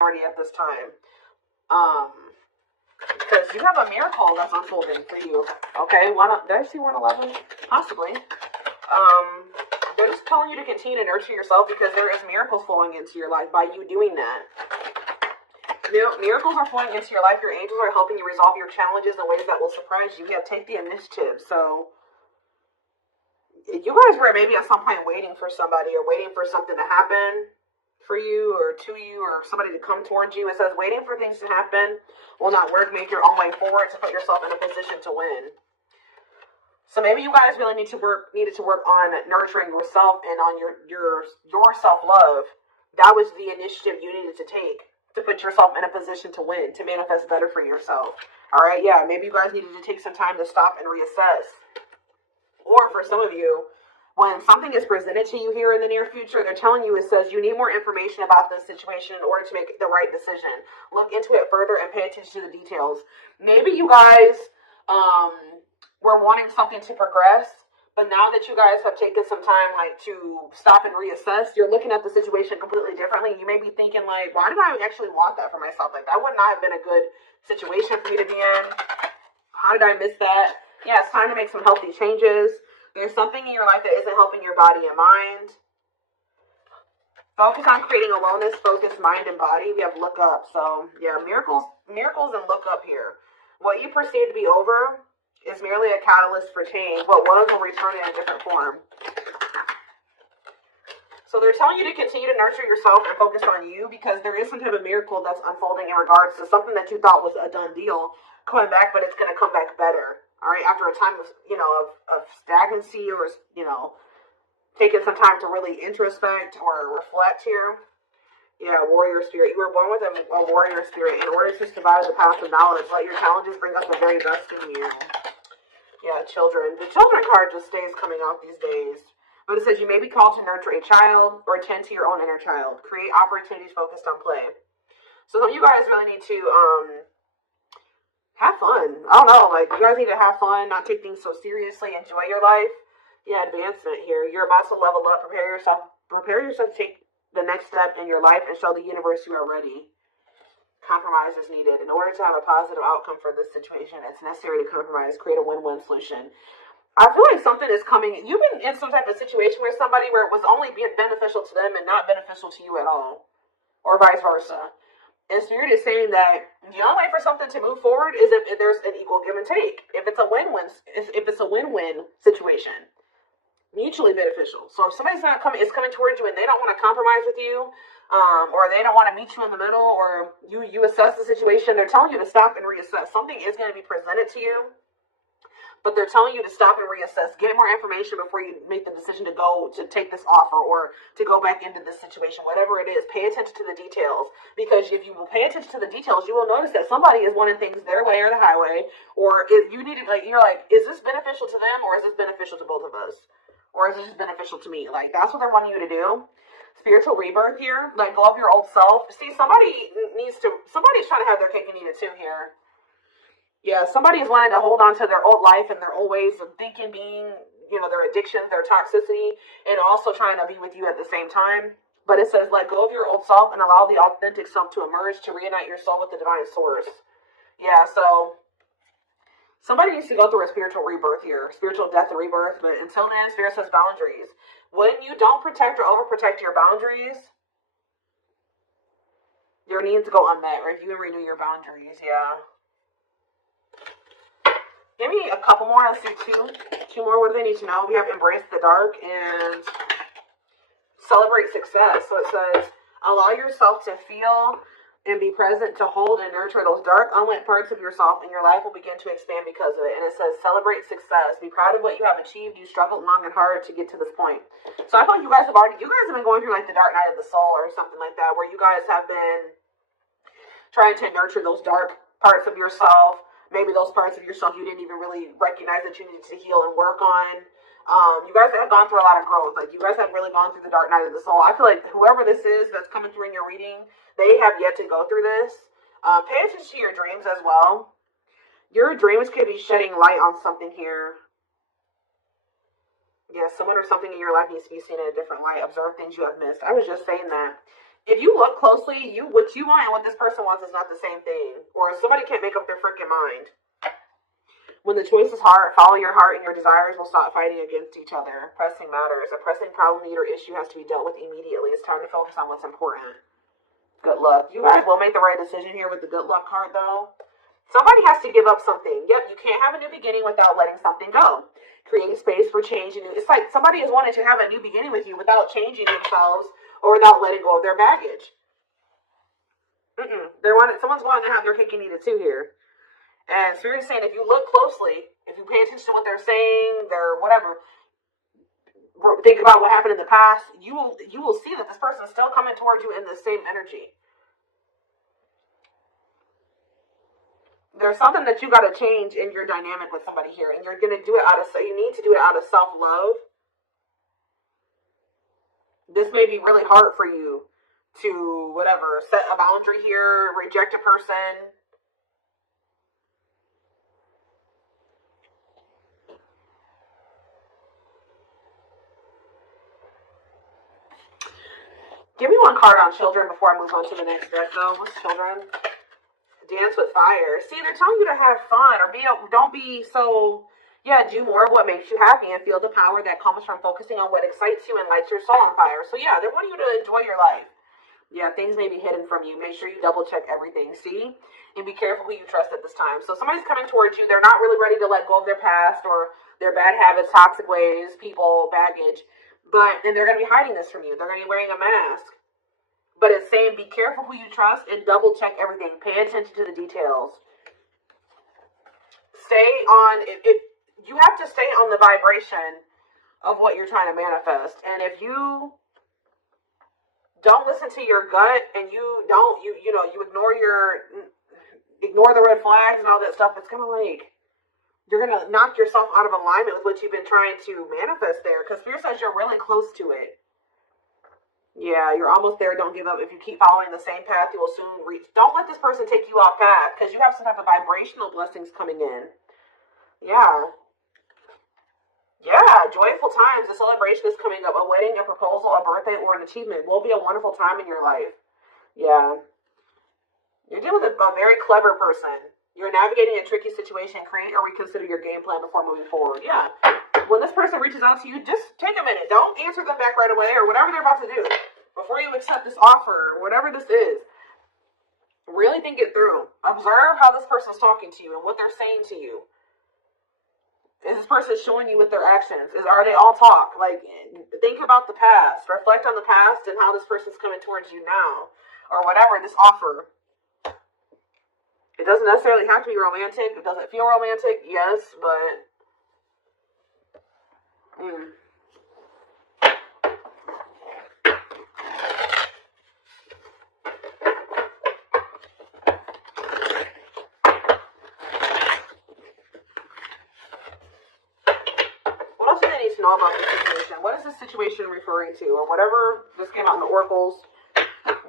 already at this time. Because you have a miracle that's unfolding for you. Okay, did I see 111? Possibly. They're just telling you to continue to nurture yourself because there is miracles flowing into your life by you doing that. Miracles are flowing into your life. Your angels are helping you resolve your challenges in ways that will surprise you. You have take the initiative. So you guys were maybe at some point waiting for somebody or waiting for something to happen for you or to you or somebody to come towards you. It says waiting for things to happen will not work. Make your own way forward to put yourself in a position to win. So maybe you guys really needed to work on nurturing yourself and on your self-love. That was the initiative you needed to take to put yourself in a position to win, to manifest better for yourself. All right, yeah, maybe you guys needed to take some time to stop and reassess. Or for some of you, when something is presented to you here in the near future, they're telling you, it says you need more information about this situation in order to make the right decision. Look into it further and pay attention to the details. Maybe you guys were wanting something to progress, but now that you guys have taken some time to stop and reassess, you're looking at the situation completely differently. You may be thinking why did I actually want that for myself? That would not have been a good situation for me to be in. How did I miss that? Yeah, it's time to make some healthy changes. There's something in your life that isn't helping your body and mind. Focus on creating a wellness-focused mind and body. We have look up. So, yeah, miracles and look up here. What you perceive to be over is merely a catalyst for change, but one of them will return in a different form. So they're telling you to continue to nurture yourself and focus on you because there is some type of miracle that's unfolding in regards to something that you thought was a done deal coming back, but it's going to come back better. All right, after a time of stagnancy or taking some time to really introspect or reflect here. Yeah, warrior spirit. You were born with a warrior spirit. In order to survive the path of knowledge, let your challenges bring out the very best in you. Yeah, children. The children card just stays coming out these days. But it says you may be called to nurture a child or attend to your own inner child. Create opportunities focused on play. So some of you guys really need to have fun. I don't know. You guys need to have fun, not take things so seriously. Enjoy your life. Yeah, advancement here. You're about to level up. Prepare yourself to take the next step in your life and show the universe you are ready. Compromise is needed. In order to have a positive outcome for this situation, it's necessary to compromise, create a win-win solution. I feel like something is coming. You've been in some type of situation where somebody where it was only beneficial to them and not beneficial to you at all, or vice versa. And Spirit is saying that the only way for something to move forward is if there's an equal give and take. If it's a win-win situation. Mutually beneficial. So if somebody's is coming towards you and they don't want to compromise with you, or they don't want to meet you in the middle, or you assess the situation, they're telling you to stop and reassess. Something is going to be presented to you, but they're telling you to stop and reassess. Get more information before you make the decision to take this offer or to go back into this situation. Whatever it is, pay attention to the details, because if you will pay attention to the details, you will notice that somebody is wanting things their way or the highway, or if you need it, is this beneficial to them or is this beneficial to both of us? Or is it just beneficial to me? That's what they're wanting you to do. Spiritual rebirth here. Let go of your old self. See, somebody's trying to have their cake and eat it too here. Yeah, somebody is wanting to hold on to their old life and their old ways of thinking, being, their addictions, their toxicity, and also trying to be with you at the same time. But it says, let go of your old self and allow the authentic self to emerge to reunite your soul with the divine source. Yeah, so somebody needs to go through a spiritual rebirth here, spiritual death and rebirth, but until then, Spirit says boundaries. When you don't protect or overprotect your boundaries, your needs go unmet. Review and renew your boundaries, yeah. Give me a couple more. Let's do two more. What do they need to know? We have embrace the dark and celebrate success. So it says, allow yourself to feel and be present to hold and nurture those dark, unlit parts of yourself, and your life will begin to expand because of it. And it says, celebrate success. Be proud of what you have achieved. You struggled long and hard to get to this point. So I feel like you guys have been going through the dark night of the soul or something like that, where you guys have been trying to nurture those dark parts of yourself. Maybe those parts of yourself you didn't even really recognize that you needed to heal and work on. You guys have gone through a lot of growth. You guys have really gone through the dark night of the soul. I feel like whoever this is that's coming through in your reading, they have yet to go through this. Pay attention to your dreams as well. Your dreams could be shedding light on something here. Yeah, someone or something in your life needs to be seen in a different light. Observe things you have missed. I was just saying that. if you look closely, what you want and what this person wants is not the same thing. Or somebody can't make up their freaking mind. When the choice is hard, follow your heart and your desires will stop fighting against each other. Pressing matters. A pressing problem, need, or issue has to be dealt with immediately. It's time to focus on what's important. Good luck. You guys will make the right decision here with the good luck card, though. Somebody has to give up something. Yep, you can't have a new beginning without letting something go. Creating space for change. It's like somebody is wanting to have a new beginning with you without changing themselves or without letting go of their baggage. Someone's wanting to have their cake and eat it too here. And Spirit is saying, if you look closely, if you pay attention to what they're saying, their whatever, think about what happened in the past, you will see that this person is still coming towards you in the same energy. There's something that you got to change in your dynamic with somebody here, and you're going to do it you need to do it out of self-love. This may be really hard for you to, whatever, set a boundary here, reject a person. Give me one card on children before I move on to the next deck, though. What's children? Dance with fire. See, they're telling you to have fun or don't be so, do more of what makes you happy and feel the power that comes from focusing on what excites you and lights your soul on fire. So, they're wanting you to enjoy your life. Yeah, things may be hidden from you. Make sure you double check everything, see? And be careful who you trust at this time. So, somebody's coming towards you. They're not really ready to let go of their past or their bad habits, toxic ways, people, baggage. And they're going to be hiding this from you. They're going to be wearing a mask. But it's saying be careful who you trust and double check everything. Pay attention to the details. Stay on, you have to stay on the vibration of what you're trying to manifest. And if you don't listen to your gut and you ignore the red flags and all that stuff, it's going to you're going to knock yourself out of alignment with what you've been trying to manifest there. Because Spirit says you're really close to it. Yeah, you're almost there. Don't give up. If you keep following the same path, you will soon reach. Don't let this person take you off path because you have some type of vibrational blessings coming in. Yeah. Yeah, joyful times. A celebration is coming up. A wedding, a proposal, a birthday, or an achievement will be a wonderful time in your life. Yeah. You're dealing with a very clever person. You're navigating a tricky situation. Create or reconsider your game plan before moving forward. Yeah. When this person reaches out to you, just take a minute. Don't answer them back right away or whatever they're about to do. Before you accept this offer or whatever this is, really think it through. Observe how this person's talking to you and what they're saying to you. Is this person showing you with their actions? Are they all talk? Think about the past. Reflect on the past and how this person's coming towards you now. Or whatever, this offer. It doesn't necessarily have to be romantic. It doesn't feel romantic, yes, but... What else do they need to know about this situation? What is this situation referring to? Or whatever just came out in the oracles.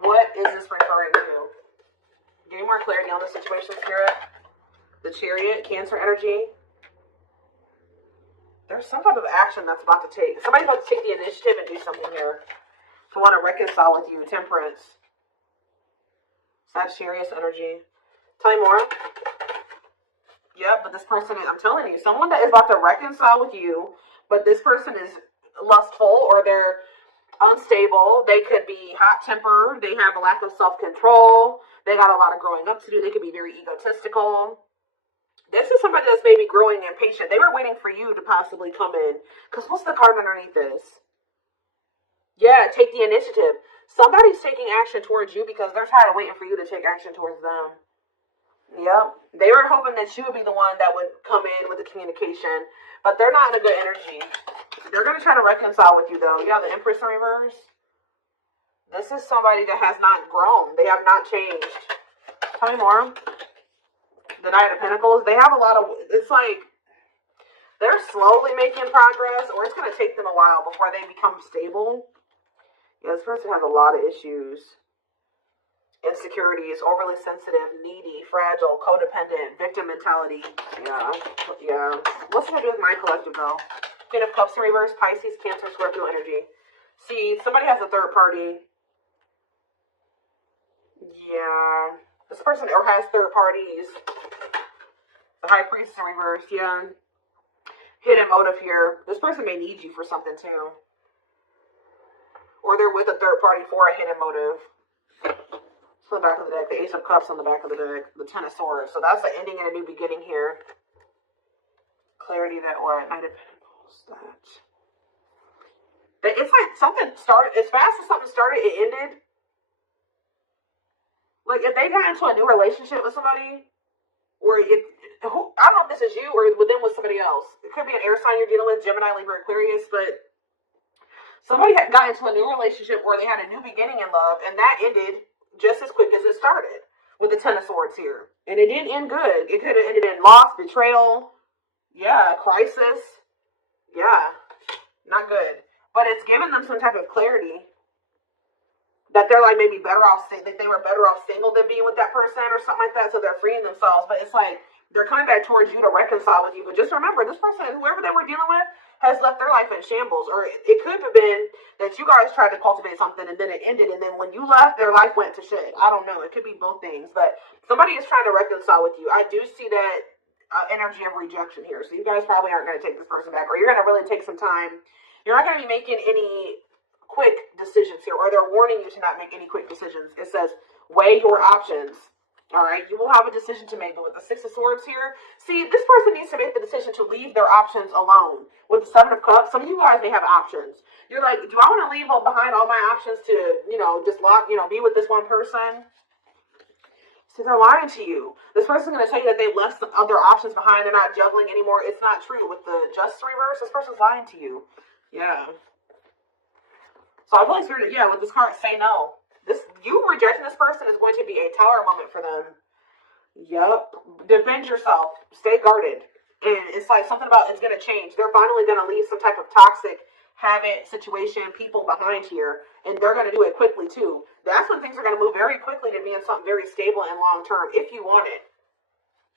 What is this referring to? Give me more clarity on the situation, Spirit. The Chariot, Cancer energy. There's some type of action that's about to take. Somebody's about to take the initiative and do something here. To want to reconcile with you. Temperance. Sagittarius energy. Tell me more. Yep, but this person, I'm telling you, someone that is about to reconcile with you, but this person is lustful or they're unstable. They could be hot-tempered. They have a lack of self-control. They got a lot of growing up to do. They could be very egotistical. This is somebody that's maybe growing impatient. They were waiting for you to possibly come in. Because what's the card underneath this? Yeah, take the initiative. Somebody's taking action towards you because they're tired of waiting for you to take action towards them. Yep. They were hoping that you would be the one that would come in with the communication. But they're not in a good energy. They're going to try to reconcile with you, though. Yeah, the Empress in reverse. This is somebody that has not grown. They have not changed. Tell me more. The Knight of Pentacles. They have a lot of... It's like... They're slowly making progress. Or it's going to take them a while before they become stable. Yeah, this person has a lot of issues. Insecurities, overly sensitive, needy, fragile, codependent, victim mentality. Yeah. What's it to do with my collective, though? Queen of Cups in reverse, Pisces, Cancer, Scorpio energy. See, somebody has a third party. Yeah. This person or has third parties. The high priest in reverse, yeah. Hidden motive here. This person may need you for something too. Or they're with a third party for a hidden motive. So the back of the deck, the Ace of Cups on the back of the deck, the Ten of Swords. So that's the ending and a new beginning here. Clarity that what? Knight of Pentacles. That. It's like something started, as fast as something started, it ended. Like if they got into a new relationship with somebody, or I don't know if this is you or with them with somebody else. It could be an air sign you're dealing with, Gemini, Libra, Aquarius, but somebody had got into a new relationship where they had a new beginning in love, and that ended just as quick as it started with the Ten of Swords here. And it didn't end good. It could have ended in loss, betrayal, yeah, crisis. Yeah, not good. But it's given them some type of clarity that they're like maybe better off, that they were better off single than being with that person or something like that, so they're freeing themselves. But it's like they're coming back towards you to reconcile with you. But just remember, this person, whoever they were dealing with, has left their life in shambles. Or it could have been that you guys tried to cultivate something and then it ended, and then when you left, their life went to shit. I don't know. It could be both things. But somebody is trying to reconcile with you. I do see that energy of rejection here. So you guys probably aren't going to take this person back, or you're going to really take some time. You're not going to be making any quick decisions here, or they're warning you to not make any quick decisions. It says, weigh your options. All right, you will have a decision to make, but with the Six of Swords here, see, this person needs to make the decision to leave their options alone. With the Seven of Cups, some of you guys may have options. You're like, do I want to leave behind all my options to, just be with this one person? See, they're lying to you. This person's going to tell you that they left some other options behind. They're not juggling anymore. It's not true. With the Just reverse, this person's lying to you. Yeah. So I feel like Spirit, with this card, say no. You rejecting this person is going to be a tower moment for them. Yep. Defend yourself. Stay guarded. And it's like something about it's going to change. They're finally going to leave some type of toxic habit, situation, people behind here. And they're going to do it quickly too. That's when things are going to move very quickly to being something very stable and long term, if you want it.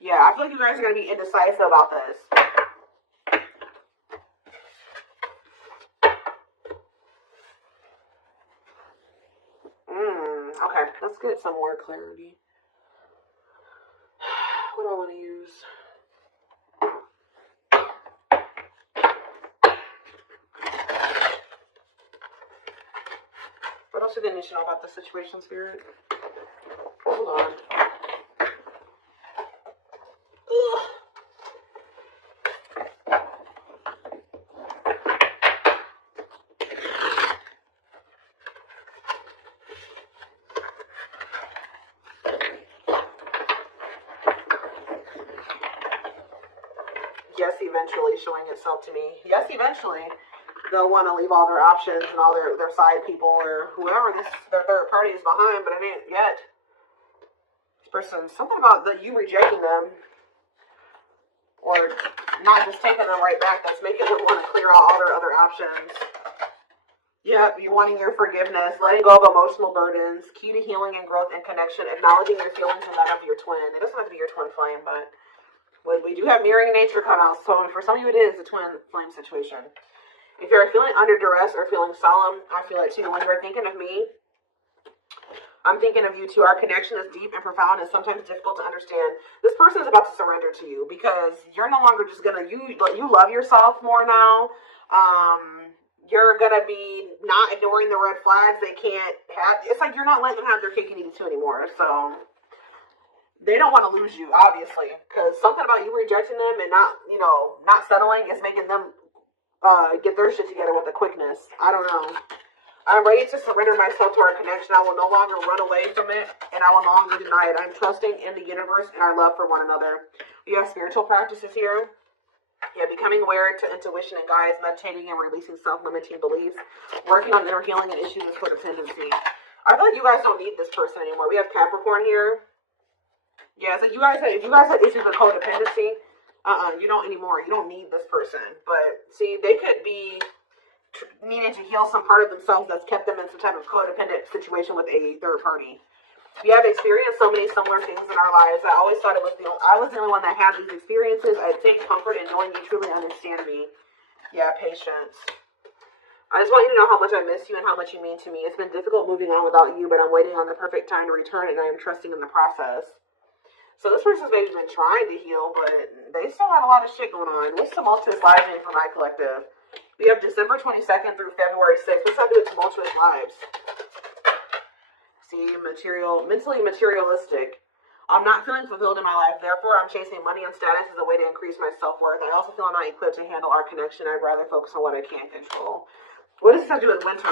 Yeah, I feel like you guys are going to be indecisive about this. Okay, let's get some more clarity. What do I want to use? What else do they need to know about the situation, Spirit? Hold on. Ugh. Yes, eventually showing itself to me. Yes, eventually. They'll want to leave all their options and all their side people or whoever their third party is behind, but it ain't yet. This person, something about you rejecting them or not just taking them right back, that's making them want to clear out all their other options. Yep, you're wanting your forgiveness, letting go of emotional burdens, key to healing and growth and connection, acknowledging your feelings and that of your twin. It doesn't have to be your twin flame, but we do have mirroring nature come out, so for some of you it is a twin flame situation. If you're feeling under duress or feeling solemn, I feel it too. When you're thinking of me, I'm thinking of you too. Our connection is deep and profound and sometimes difficult to understand. This person is about to surrender to you because you're no longer just going to, you love yourself more now. You're going to be not ignoring the red flags they can't have. It's like you're not letting them have their cake and eat it too anymore. So they don't want to lose you, obviously, because something about you rejecting them and not settling is making them get their shit together with a quickness. I don't know. I'm ready to surrender myself to our connection. I will no longer run away from it, and I will no longer deny it. I'm trusting in the universe and our love for one another. We have spiritual practices here. Yeah, becoming aware to intuition and guides, meditating and releasing self-limiting beliefs, working on inner healing and issues with codependency. I feel like you guys don't need this person anymore. We have Capricorn here. Yeah, so if you guys have issues with codependency, you don't anymore. You don't need this person. But see, they could be needing to heal some part of themselves that's kept them in some type of codependent situation with a third party. We have experienced so many similar things in our lives. I always thought I was the only one that had these experiences. I take comfort in knowing you truly understand me. Yeah, patience. I just want you to know how much I miss you and how much you mean to me. It's been difficult moving on without you, but I'm waiting on the perfect time to return, and I am trusting in the process. So this person's maybe been trying to heal, but they still have a lot of shit going on. What's tumultuous lives mean for my collective? We have December 22nd through February 6th. What's that do with tumultuous lives? See, mentally materialistic. I'm not feeling fulfilled in my life. Therefore, I'm chasing money and status as a way to increase my self-worth. I also feel I'm not equipped to handle our connection. I'd rather focus on what I can control. What does this have to do with winter?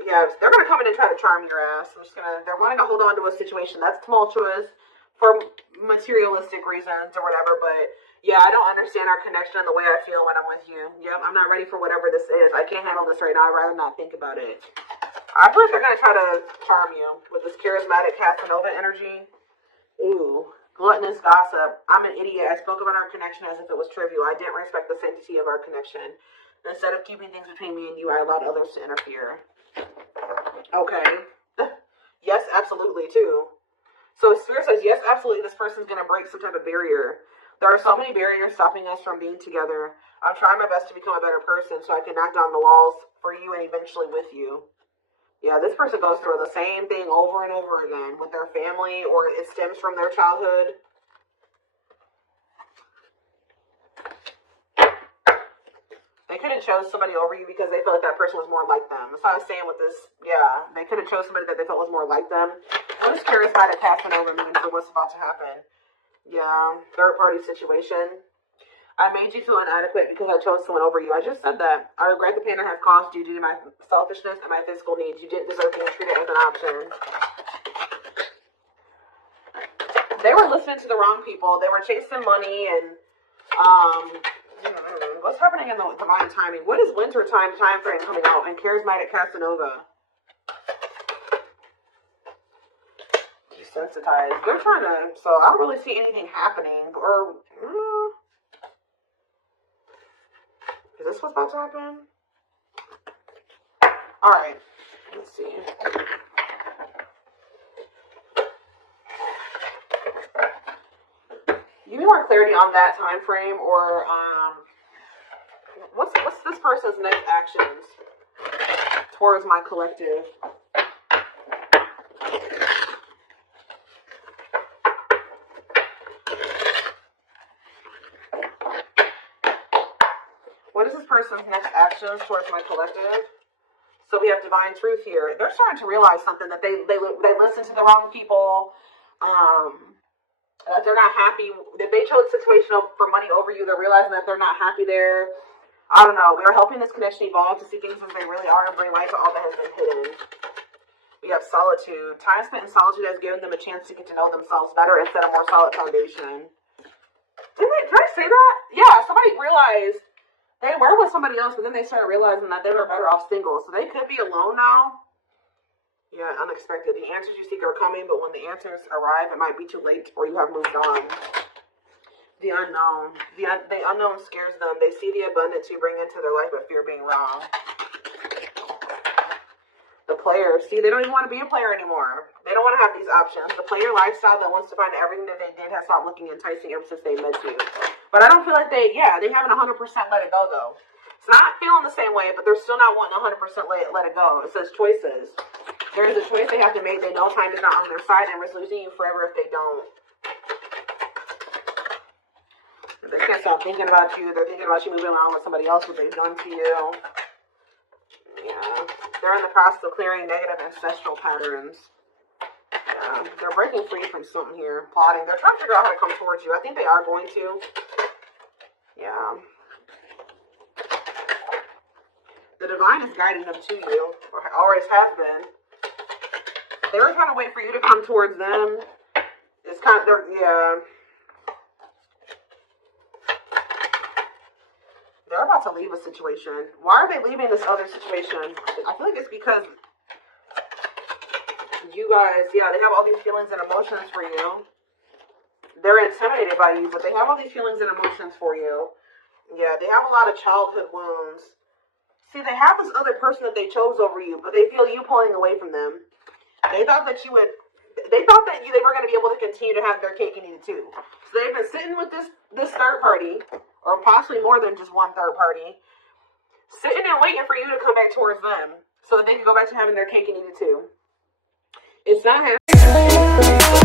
Yeah, they're going to come in and try to charm your ass. They're wanting to hold on to a situation that's tumultuous for materialistic reasons or whatever, but yeah, I don't understand our connection and the way I feel when I'm with you. Yep, I'm not ready for whatever this is. I can't handle this right now. I'd rather not think about it. I feel like they're going to try to charm you with this charismatic Casanova energy. Ooh, gluttonous gossip. I'm an idiot. I spoke about our connection as if it was trivial. I didn't respect the sanctity of our connection. Instead of keeping things between me and you, I allowed others to interfere. Okay. Yes, absolutely, too. So Spirit says, yes, absolutely, this person's going to break some type of barrier. There are so many barriers stopping us from being together. I'm trying my best to become a better person so I can knock down the walls for you and eventually with you. Yeah, this person goes through the same thing over and over again with their family, or it stems from their childhood. They could have chose somebody over you because they felt like that person was more like them. That's what I was saying with this. Yeah, they could have chose somebody that they felt was more like them. What does charismatic Casanova mean for what's about to happen? Yeah, third party situation. I made you feel inadequate because I chose someone over you. I just said that. I regret the pain I have caused you due to my selfishness and my physical needs. You didn't deserve being treated as an option. They were listening to the wrong people. They were chasing money and what's happening in the divine timing? What is winter time frame coming out in charismatic Casanova? Desensitized. They're trying to. So I don't really see anything happening. Or is this what's about to happen? All right. Let's see. Give me more clarity on that time frame, or what's this person's next actions towards my collective? What is this person's next actions towards my collective? So we have divine truth here. They're starting to realize something, that they listen to the wrong people. That they're not happy. That they chose a situation for money over you. They're realizing that they're not happy there. I don't know. We are helping this connection evolve to see things as they really are and bring light to all that has been hidden. We have solitude. Time spent in solitude has given them a chance to get to know themselves better and set a more solid foundation. Did I say that? Yeah, somebody realized they were with somebody else, but then they started realizing that they were better off single. So they could be alone now. Yeah, unexpected. The answers you seek are coming, but when the answers arrive, it might be too late or you have moved on. The unknown. The unknown scares them. They see the abundance you bring into their life, but fear being wrong. The player. See, they don't even want to be a player anymore. They don't want to have these options. The player lifestyle that wants to find everything that they did has stopped looking enticing ever since they met you. But I don't feel like they haven't 100% let it go, though. It's not feeling the same way, but they're still not wanting 100% let it go. It says choices. There is a choice they have to make. They know time is not on their side and risk losing you forever if they don't. They can't stop thinking about you. They're thinking about you moving on with somebody else, what they've done to you. Yeah. They're in the process of clearing negative ancestral patterns. Yeah. They're breaking free from something here. Plotting. They're trying to figure out how to come towards you. I think they are going to. Yeah. The divine is guiding them to you, or always has been. They were trying to wait for you to come towards them. It's kind of, yeah. They're about to leave a situation. Why are they leaving this other situation? I feel like it's because you guys, yeah, they have all these feelings and emotions for you. They're intimidated by you, but they have all these feelings and emotions for you. Yeah, they have a lot of childhood wounds. See, they have this other person that they chose over you, but they feel you pulling away from them. They thought that they were going to be able to continue to have their cake and eat it too. So they've been sitting with this third party, or possibly more than just one third party. Sitting and waiting for you to come back towards them so that they can go back to having their cake and eat it too. It's not happening.